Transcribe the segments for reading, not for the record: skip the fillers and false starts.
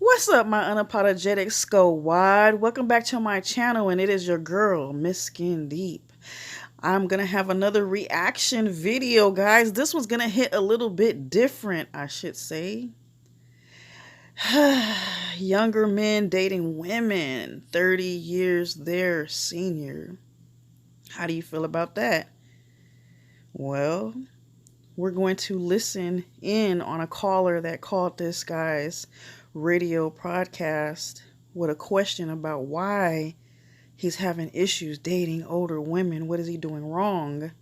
What's up, my unapologetic squad? Welcome back to my channel, and it is your girl, Miss Skin Deep. I'm gonna have another reaction video, guys. This one's gonna hit a little bit different, I should say. Younger men dating women 30 years their senior. How do you feel about that? Well, we're going to listen in on a caller that called this guy's radio podcast with a question about why he's having issues dating older women. What is he doing wrong?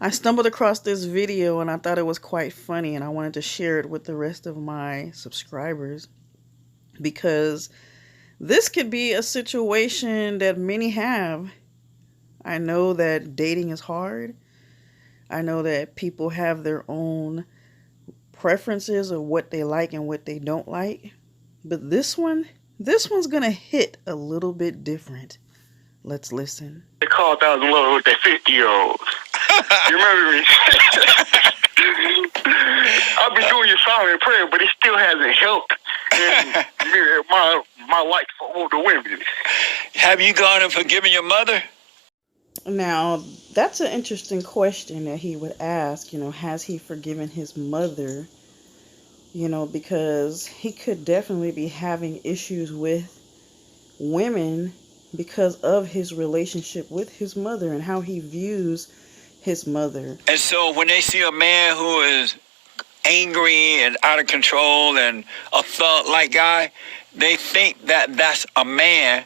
I stumbled across this video and I thought it was quite funny, and I wanted to share it with the rest of my subscribers because this could be a situation that many have. I know that dating is hard. I know that people have their own preferences of what they like and what they don't like. But this one's gonna hit a little bit different. Let's listen. They called Thousand Love with that 50-year-old. You remember me? I've been doing your silent prayer, but it still hasn't helped in my life for older women. Have you gone and forgiven your mother? Now, that's an interesting question that he would ask. Has he forgiven his mother? Because he could definitely be having issues with women because of his relationship with his mother and how he views his mother. And so when they see a man who is angry and out of control and a thug-like guy, they think that that's a man.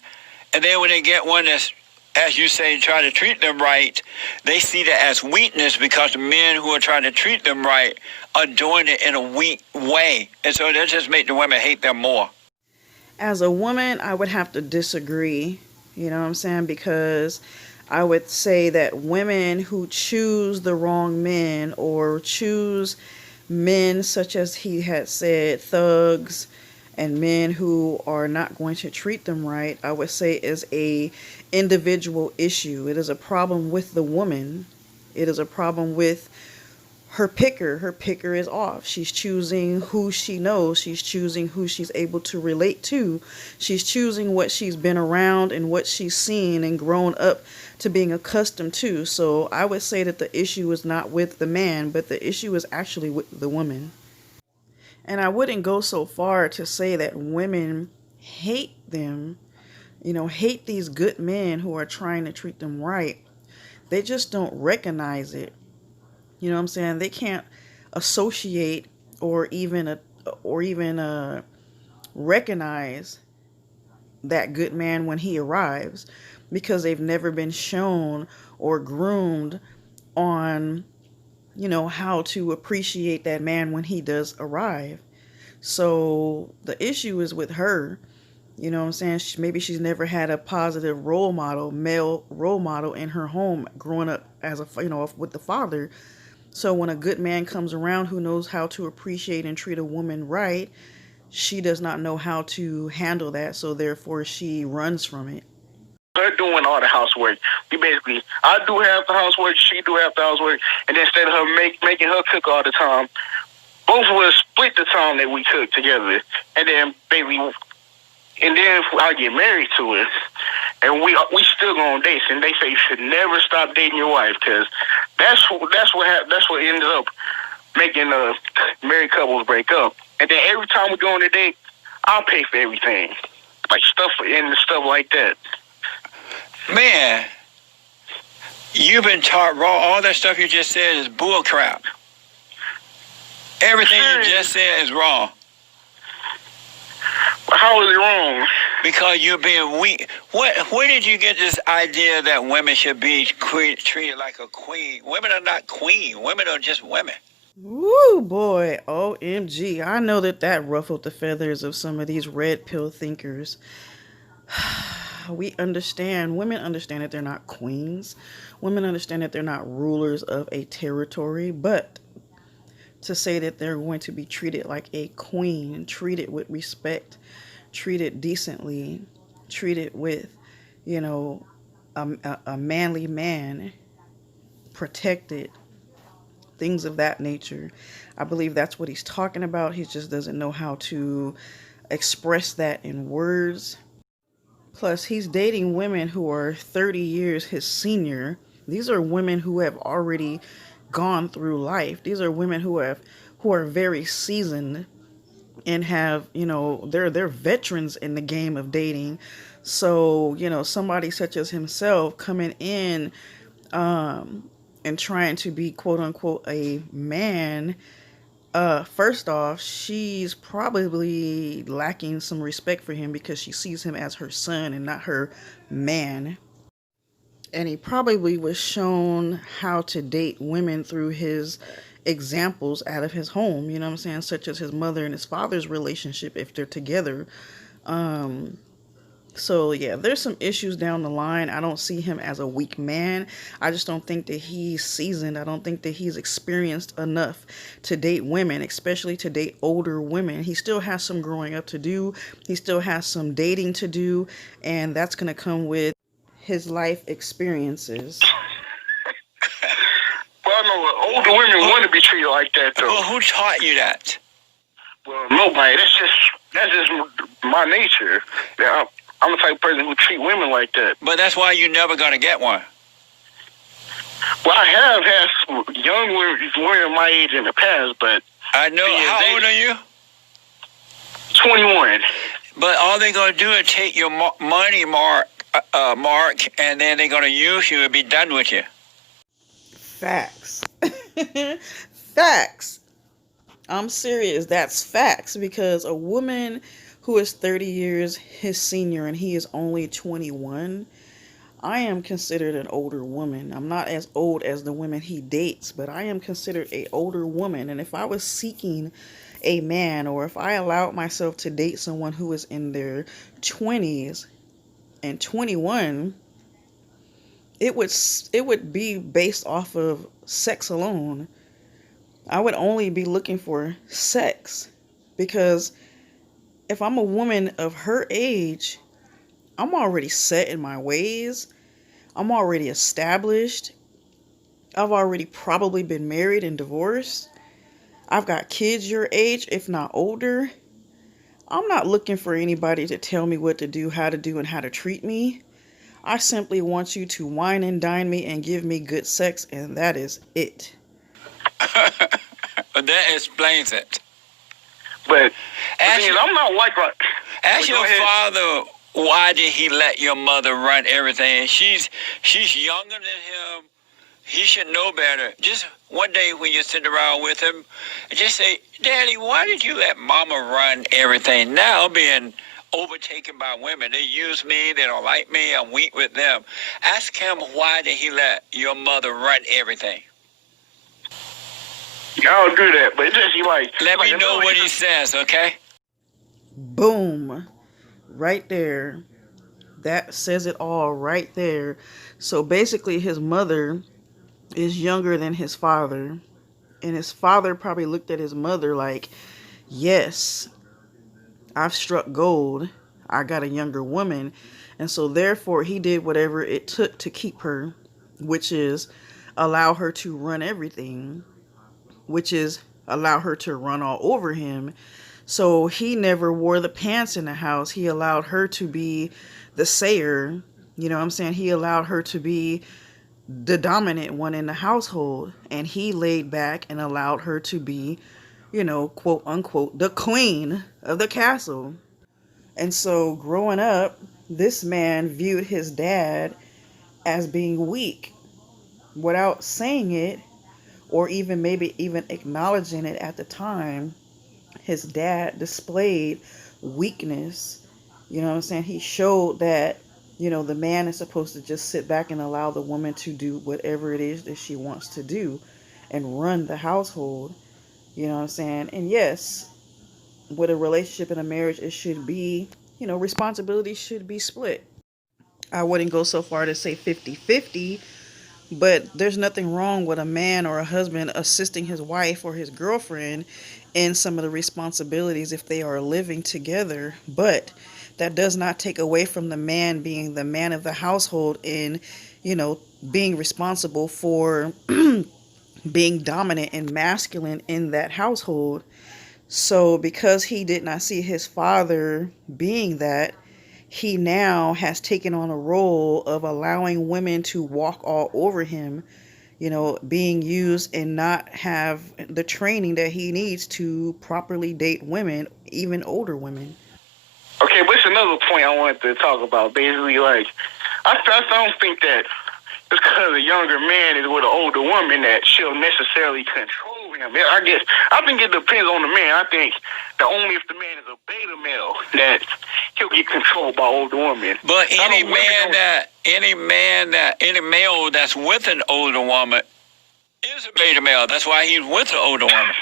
And then when they get one that's, as you say, trying to treat them right, they see that as weakness because the men who are trying to treat them right are doing it in a weak way. And so that just makes the women hate them more. As a woman, I would have to disagree, you know what I'm saying? Because I would say that women who choose the wrong men or choose men such as he had said, thugs, and men who are not going to treat them right, I would say is a individual issue. It is a problem with the woman. It is a problem with her picker. Her picker is off. She's choosing who she knows. She's choosing who she's able to relate to. She's choosing what she's been around and what she's seen and grown up to being accustomed to. So I would say that the issue is not with the man, but the issue is actually with the woman. And I wouldn't go so far to say that women hate them, hate these good men who are trying to treat them right. They just don't recognize it. You know what I'm saying? They can't associate or even recognize that good man when he arrives because they've never been shown or groomed on how to appreciate that man when he does arrive. So the issue is with her. You know what I'm saying? Maybe she's never had a positive male role model in her home growing up as with the father. So when a good man comes around who knows how to appreciate and treat a woman right, she does not know how to handle that. So therefore she runs from it. Her doing all the housework. I do half the housework, she do half the housework, and instead of her making her cook all the time, both of us split the time that we cook together, and then I get married to her, and we still go on dates, and they say you should never stop dating your wife because that's what ended up making married couples break up. And then every time we go on a date, I'll pay for everything, like stuff like that. Man, you've been taught wrong. All that stuff you just said is bull crap. Everything you just said is wrong. How is it wrong? Because you're being weak. Where did you get this idea that women should be treated like a queen? Women are not queen. Women are just women. Woo, boy. OMG. I know that ruffled the feathers of some of these red pill thinkers. Women understand that they're not queens. Women understand that they're not rulers of a territory, but to say that they're going to be treated like a queen, treated with respect, treated decently, treated with, a manly man, protected, things of that nature. I believe that's what he's talking about. He just doesn't know how to express that in words. Plus, he's dating women who are 30 years his senior. These are women who have already gone through life. These are women who are very seasoned and have, they're veterans in the game of dating. So, somebody such as himself coming in and trying to be quote unquote a man, first off, she's probably lacking some respect for him because she sees him as her son and not her man. And he probably was shown how to date women through his examples out of his home, you know what I'm saying? Such as his mother and his father's relationship if they're together. Um, So yeah, there's some issues down the line. I don't see him as a weak man. I just don't think that he's seasoned. I don't think that he's experienced enough to date women, especially to date older women. He still has some growing up to do. He still has some dating to do, and that's going to come with his life experiences. Well, I know older women want to be treated like that, though. Well, who taught you that? Well, nobody. That's just my nature. Yeah, I'm the type of person who treat women like that. But that's why you're never going to get one. Well, I have had some young women my age in the past, but I know. How old are you? 21. But all they're going to do is take your money, Mark, and then they're going to use you and be done with you. Facts. Facts. I'm serious. That's facts, because a woman who is 30 years his senior and he is only 21, I am considered an older woman. I'm not as old as the women he dates, but I am considered an older woman. And if I was seeking a man, or if I allowed myself to date someone who is in their 20s and 21, it would be based off of sex alone. I would only be looking for sex, because if I'm a woman of her age, I'm already set in my ways. I'm already established. I've already probably been married and divorced. I've got kids your age, if not older. I'm not looking for anybody to tell me what to do, how to do, and how to treat me. I simply want you to wine and dine me and give me good sex, and that is it. That explains it. But I'm not like that. Ask your father, why did he let your mother run everything? She's younger than him. He should know better. Just one day when you sit around with him, just say, Daddy, why did you let Mama run everything? Now being overtaken by women. They use me. They don't like me. I'm weak with them. Ask him, why did he let your mother run everything? I'll do that, but it's just like... Let me know what he says, okay? Boom. Right there. That says it all right there. So basically his mother is younger than his father. And his father probably looked at his mother like, yes, I've struck gold. I got a younger woman. And so therefore he did whatever it took to keep her, which is allow her to run everything, which is allow her to run all over him. So he never wore the pants in the house. He allowed her to be the sayer. You know what I'm saying? He allowed her to be the dominant one in the household. And he laid back and allowed her to be, quote unquote, the queen of the castle. And so growing up, this man viewed his dad as being weak without saying it, or maybe even acknowledging it at the time. His dad displayed weakness. You know what I'm saying? He showed that, the man is supposed to just sit back and allow the woman to do whatever it is that she wants to do and run the household. You know what I'm saying? And yes, with a relationship and a marriage, it should be, responsibility should be split. I wouldn't go so far to say 50-50, but there's nothing wrong with a man or a husband assisting his wife or his girlfriend in some of the responsibilities if they are living together. But that does not take away from the man being the man of the household and, being responsible for being dominant and masculine in that household. So because he did not see his father being that, he now has taken on a role of allowing women to walk all over him, being used and not have the training that he needs to properly date women, even older women. Okay, but it's another point I wanted to talk about. Basically, like, I don't think that just because a younger man is with an older woman that she'll necessarily control him. I think it depends on the man. I think that only if the man is a beta male that he'll get controlled by older women. But any male that's with an older woman is a beta male. That's why he's with an older woman.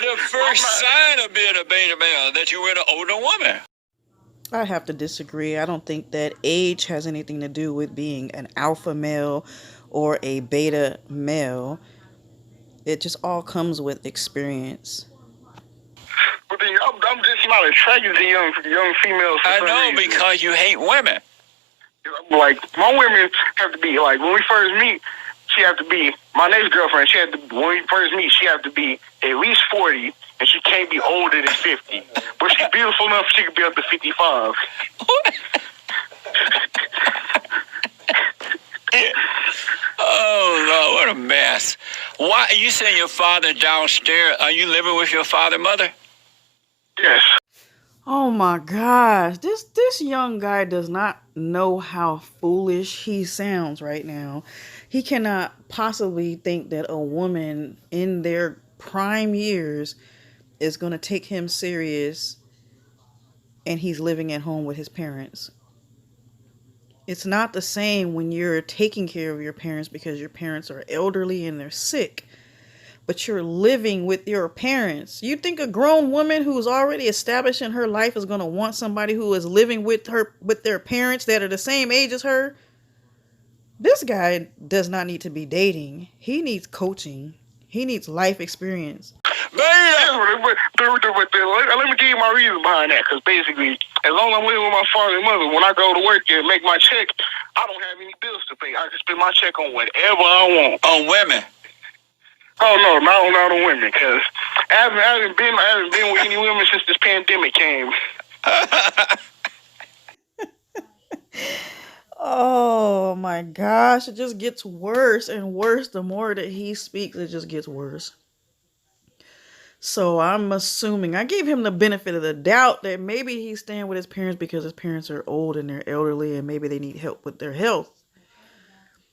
The first sign of being a beta male that you're with an older woman. I have to disagree. I don't think that age has anything to do with being an alpha male or a beta male. It just all comes with experience. But then I'm just not attracted to young females. I know, because you hate women. Like, my women have to be, like, when we first meet, she have to be, my next girlfriend, when we first meet, she have to be at least 40, and she can't be older than 50. But she's beautiful enough, she could be up to 55. Oh, Lord, what a mess. Why, you say your father downstairs, are you living with your father and mother? Yes. Oh my gosh, this young guy does not know how foolish he sounds right now. He cannot possibly think that a woman in their prime years is going to take him serious and he's living at home with his parents. It's not the same when you're taking care of your parents because your parents are elderly and they're sick, but you're living with your parents. You think a grown woman who's already established in her life is going to want somebody who is living with their parents that are the same age as her? This guy does not need to be dating. He needs coaching. He needs life experience. Let me give you my reason behind that. Because basically, as long as I'm living with my father and mother, when I go to work and make my check, I don't have any bills to pay. I can spend my check on whatever I want. On women? Oh no, not on women. Because I haven't been with any women since this pandemic came. Oh my gosh, it just gets worse and worse. The more that he speaks, it just gets worse. So I'm assuming, I gave him the benefit of the doubt that maybe he's staying with his parents because his parents are old and they're elderly and maybe they need help with their health.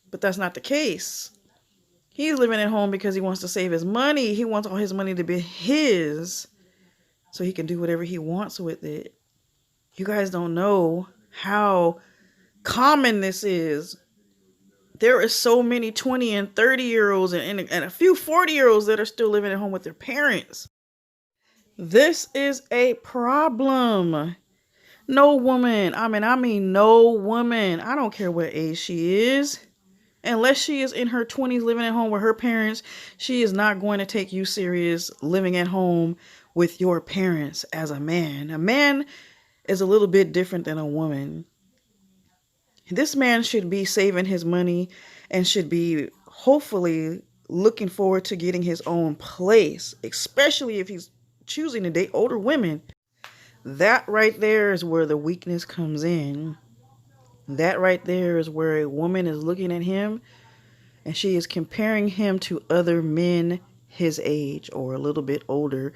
But that's not the case. He's living at home because he wants to save his money. He wants all his money to be his so he can do whatever he wants with it. You guys don't know how common this is. There are so many 20 and 30-year-olds and a few 40-year-olds that are still living at home with their parents. This is a problem. No woman, I mean no woman, I don't care what age she is, unless she is in her 20s living at home with her parents, she is not going to take you serious living at home with your parents as a man. A man is a little bit different than a woman. This man should be saving his money and should be hopefully looking forward to getting his own place, especially if he's choosing to date older women. That right there is where the weakness comes in. That right there is where a woman is looking at him and she is comparing him to other men his age or a little bit older,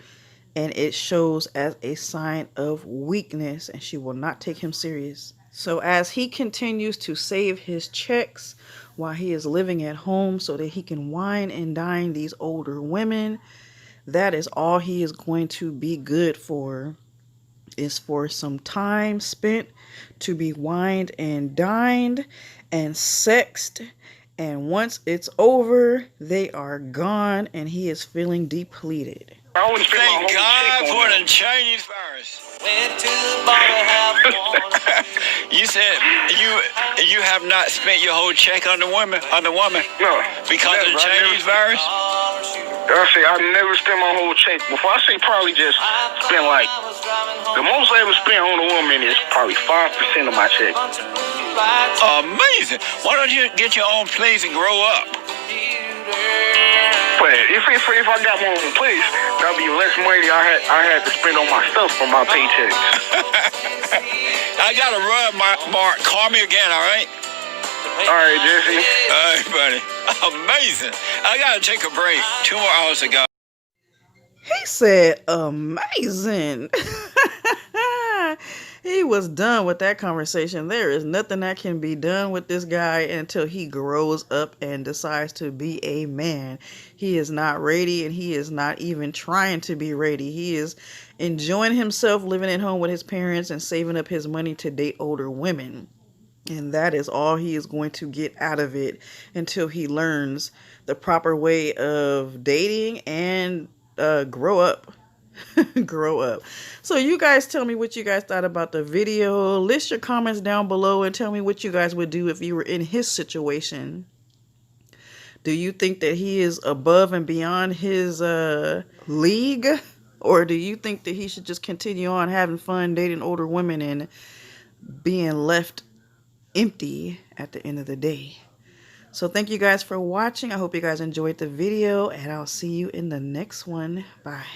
and it shows as a sign of weakness and she will not take him serious. So as he continues to save his checks while he is living at home so that he can wine and dine these older women, that is all he is going to be good for, is for some time spent to be wined and dined and sexed. And once it's over, they are gone and he is feeling depleted. Thank God for the Chinese virus. You said you have not spent your whole check on the woman? No. Because of the Chinese virus? I say I never spent my whole check before. I say probably just spend the most I ever spent on a woman is probably 5% of my check. Amazing. Why don't you get your own place and grow up? But if I got my own place, that'd be less money I had to spend on myself from my paychecks. I gotta run, Mark. Call me again, all right? All right, Jesse. All right, buddy. Amazing. I gotta take a break. 2 more hours to go. He said, amazing. He was done with that conversation. There is nothing that can be done with this guy until he grows up and decides to be a man. He is not ready, and he is not even trying to be ready. He is enjoying himself, living at home with his parents and saving up his money to date older women. And that is all he is going to get out of it until he learns the proper way of dating and grow up. Grow up. So you guys tell me what you guys thought about the video. List your comments down below and tell me what you guys would do if you were in his situation. Do you think that he is above and beyond his league? Or do you think that he should just continue on having fun dating older women and being left empty at the end of the day? So thank you guys for watching. I hope you guys enjoyed the video, and I'll see you in the next one. Bye.